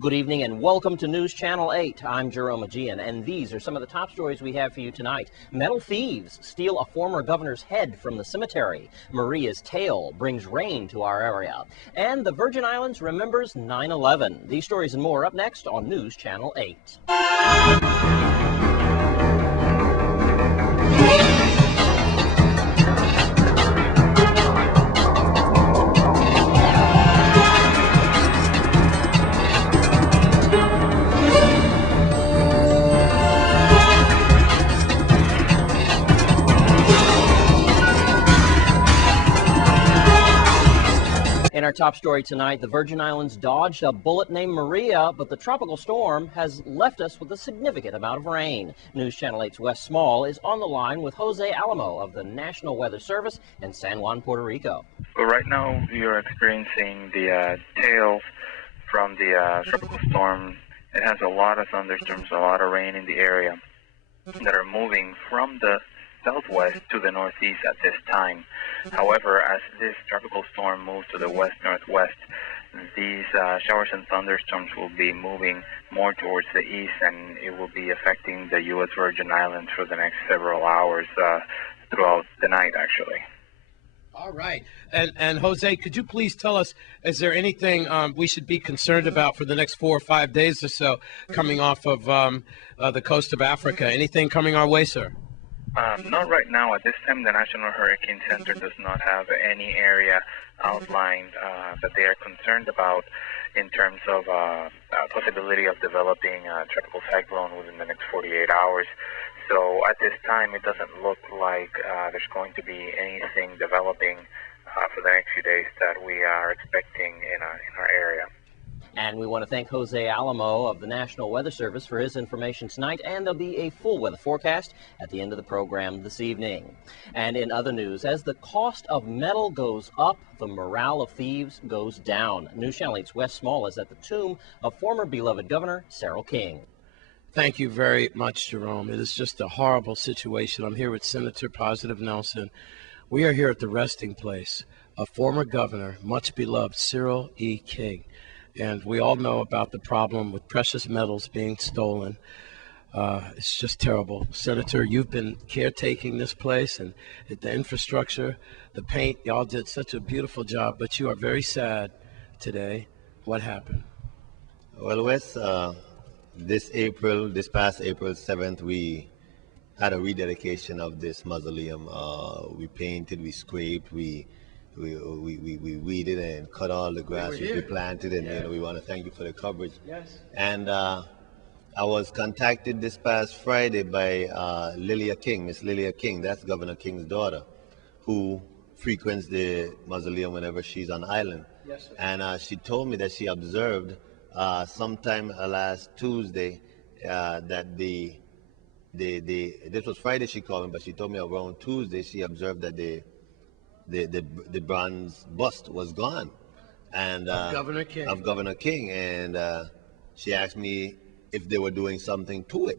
Good evening and welcome to News Channel 8. I'm Jerome Aegean, and these are some of the top stories we have for you tonight. Metal thieves steal a former governor's head from the cemetery. Maria's tale brings rain to our area. And the Virgin Islands remembers 9/11. These stories and more up next on News Channel 8. In our top story tonight, the Virgin Islands dodged a bullet named Maria, but the tropical storm has left us with a significant amount of rain. News Channel 8's Wes Small is on the line with Jose Alamo of the National Weather Service in San Juan, Puerto Rico. Well, right now we are experiencing the tail from the tropical storm. It has a lot of thunderstorms, a lot of rain in the area that are moving from the southwest to the northeast at this time. However, as this tropical storm moves to the west-northwest, these showers and thunderstorms will be moving more towards the east, and it will be affecting the U.S. Virgin Islands for the next several hours throughout the night, actually. All right. And Jose, could you please tell us, is there anything we should be concerned about for the next 4 or 5 days or so coming off of the coast of Africa? Anything coming our way, sir? Not right now. At this time, the National Hurricane Center does not have any area outlined that they are concerned about in terms of possibility of developing a tropical cyclone within the next 48 hours. So at this time, it doesn't look like there's going to be anything developing for the next few days that we are expecting in our area. And we want to thank Jose Alamo of the National Weather Service for his information tonight, and there'll be a full weather forecast at the end of the program this evening. And in other news, as the cost of metal goes up, the morale of thieves goes down. News Channel 8's Wes Small is at the tomb of former beloved Governor Cyril King. Thank you very much, Jerome. It is just a horrible situation. I'm here with Senator Positive Nelson. We are here at the resting place of former Governor, much beloved Cyril E. King. And we all know about the problem with precious metals being stolen. It's just terrible. Senator, you've been caretaking this place and the infrastructure, the paint. Y'all did such a beautiful job, but you are very sad today. What happened? Well, Wes, this past April 7th, we had a rededication of this mausoleum. We painted, we scraped, we weeded and cut all the grass, we planted, and yes. We want to thank you for the coverage. Yes. And I was contacted this past Friday by Lilia King, Miss Lilia King, that's Governor King's daughter, who frequents the mausoleum whenever she's on island. Yes, sir. And she told me that she observed sometime last Tuesday that this was Friday she called me, but she told me around Tuesday she observed that the bronze bust was gone, and of Governor King. Of Governor King, and she asked me if they were doing something to it.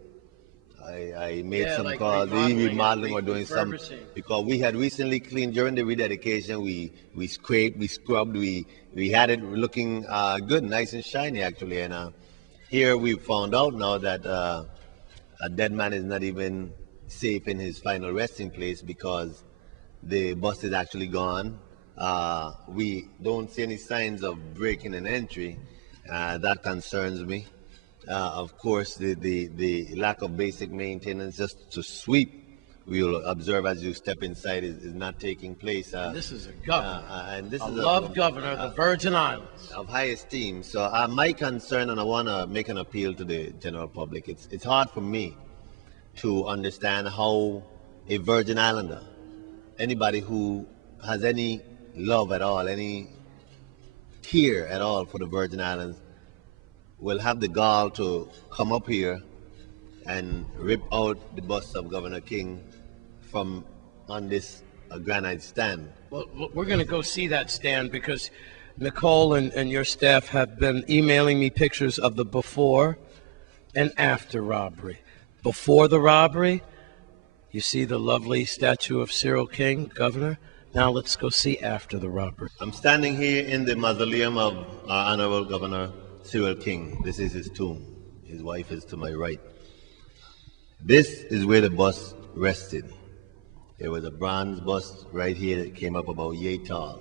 I made some calls, remodeling or doing something, because we had recently cleaned during the rededication. We scraped, we scrubbed, we had it looking good, nice and shiny actually. And here we found out now that a dead man is not even safe in his final resting place because the bus is actually gone. We don't see any signs of breaking and entry. That concerns me. Of course, the lack of basic maintenance, just to sweep, we'll observe as you step inside, is not taking place. This is a governor, and this a is loved governor of the Virgin Islands. Of high esteem. So my concern, and I want to make an appeal to the general public, it's hard for me to understand how a Virgin Islander, anybody who has any love at all, any care at all for the Virgin Islands, will have the gall to come up here and rip out the bust of Governor King from on this granite stand. Well, we're going to go see that stand because Nicole and your staff have been emailing me pictures of the before and after robbery. Before the robbery, you see the lovely statue of Cyril King, Governor. Now let's go see after the robbery. I'm standing here in the mausoleum of our Honorable Governor Cyril King. This is his tomb. His wife is to my right. This is where the bus rested. It was a bronze bust right here that came up about yay tall.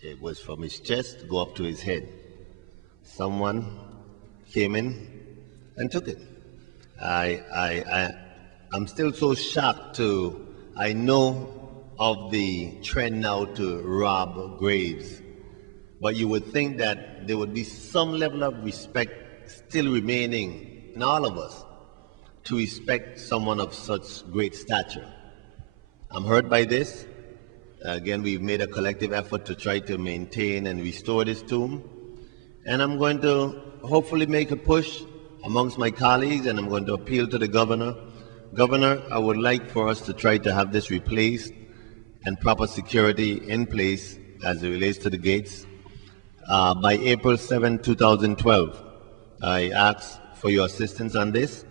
It was from his chest go up to his head. Someone came in and took it. I'm still so shocked I know of the trend now to rob graves, but you would think that there would be some level of respect still remaining in all of us to respect someone of such great stature. I'm hurt by this. Again, we've made a collective effort to try to maintain and restore this tomb. And I'm going to hopefully make a push amongst my colleagues, and I'm going to appeal to the governor. Governor, I would like for us to try to have this replaced and proper security in place as it relates to the gates. By April 7, 2012, I asked for your assistance on this.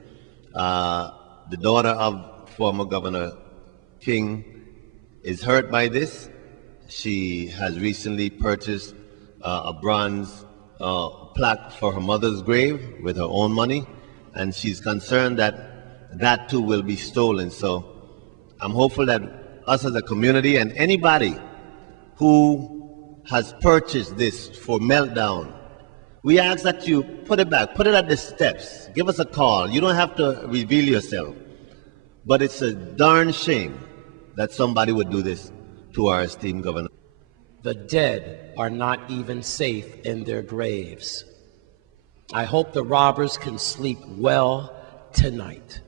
The daughter of former Governor King is hurt by this. She has recently purchased a bronze plaque for her mother's grave with her own money, and she's concerned that that too will be stolen. So I'm hopeful that us as a community and anybody who has purchased this for meltdown, we ask that you put it back, put it at the steps, give us a call. You don't have to reveal yourself, but it's a darn shame that somebody would do this to our esteemed governor. The dead are not even safe in their graves. I hope the robbers can sleep well tonight.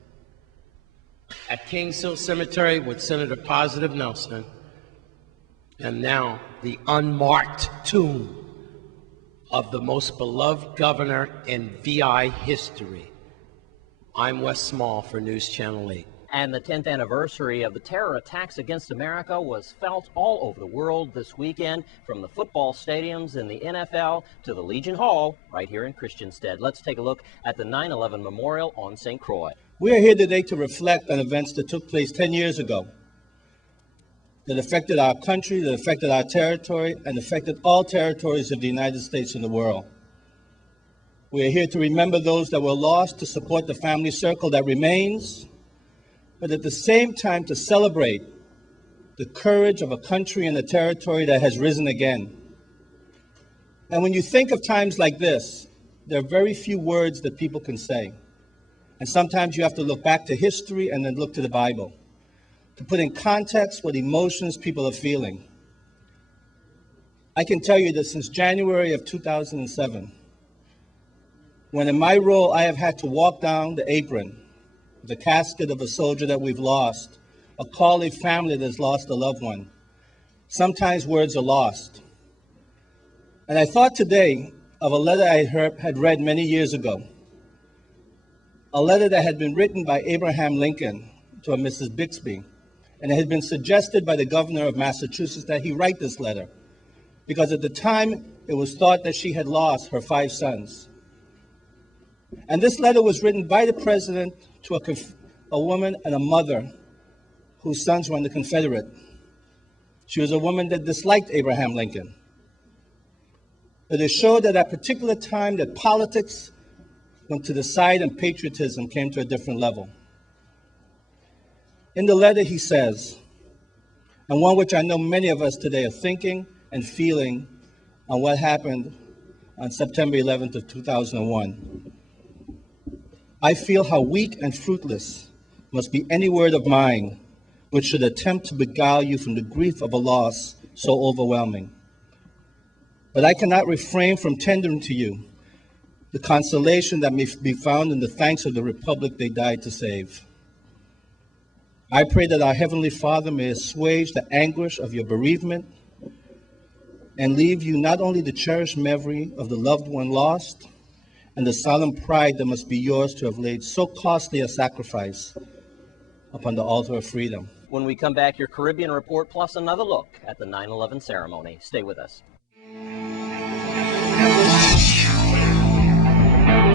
At Kings Hill Cemetery with Senator Positive Nelson, and now the unmarked tomb of the most beloved governor in VI history. I'm Wes Small for News Channel 8. And the 10th anniversary of the terror attacks against America was felt all over the world this weekend, from the football stadiums in the NFL to the Legion Hall right here in Christiansted. Let's take a look at the 9/11 Memorial on St. Croix. We are here today to reflect on events that took place 10 years ago that affected our country, that affected our territory, and affected all territories of the United States and the world. We are here to remember those that were lost, to support the family circle that remains, but at the same time to celebrate the courage of a country and a territory that has risen again. And when you think of times like this, there are very few words that people can say. And sometimes you have to look back to history and then look to the Bible to put in context what emotions people are feeling. I can tell you that since January of 2007, when in my role I have had to walk down the apron, the casket of a soldier that we've lost, a colleague family that's lost a loved one, sometimes words are lost. And I thought today of a letter I had read many years ago, a letter that had been written by Abraham Lincoln to a Mrs. Bixby, and it had been suggested by the governor of Massachusetts that he write this letter, because at the time it was thought that she had lost her 5 sons. And this letter was written by the president to a woman and a mother whose sons were in the Confederate. She was a woman that disliked Abraham Lincoln. But it showed at that particular time that politics went to the side and patriotism came to a different level. In the letter he says, and one which I know many of us today are thinking and feeling on what happened on September 11th of 2001. I feel how weak and fruitless must be any word of mine which should attempt to beguile you from the grief of a loss so overwhelming. But I cannot refrain from tendering to you the consolation that may be found in the thanks of the Republic they died to save. I pray that our Heavenly Father may assuage the anguish of your bereavement and leave you not only the cherished memory of the loved one lost and the solemn pride that must be yours to have laid so costly a sacrifice upon the altar of freedom. When we come back, your Caribbean report plus another look at the 9/11 ceremony. Stay with us.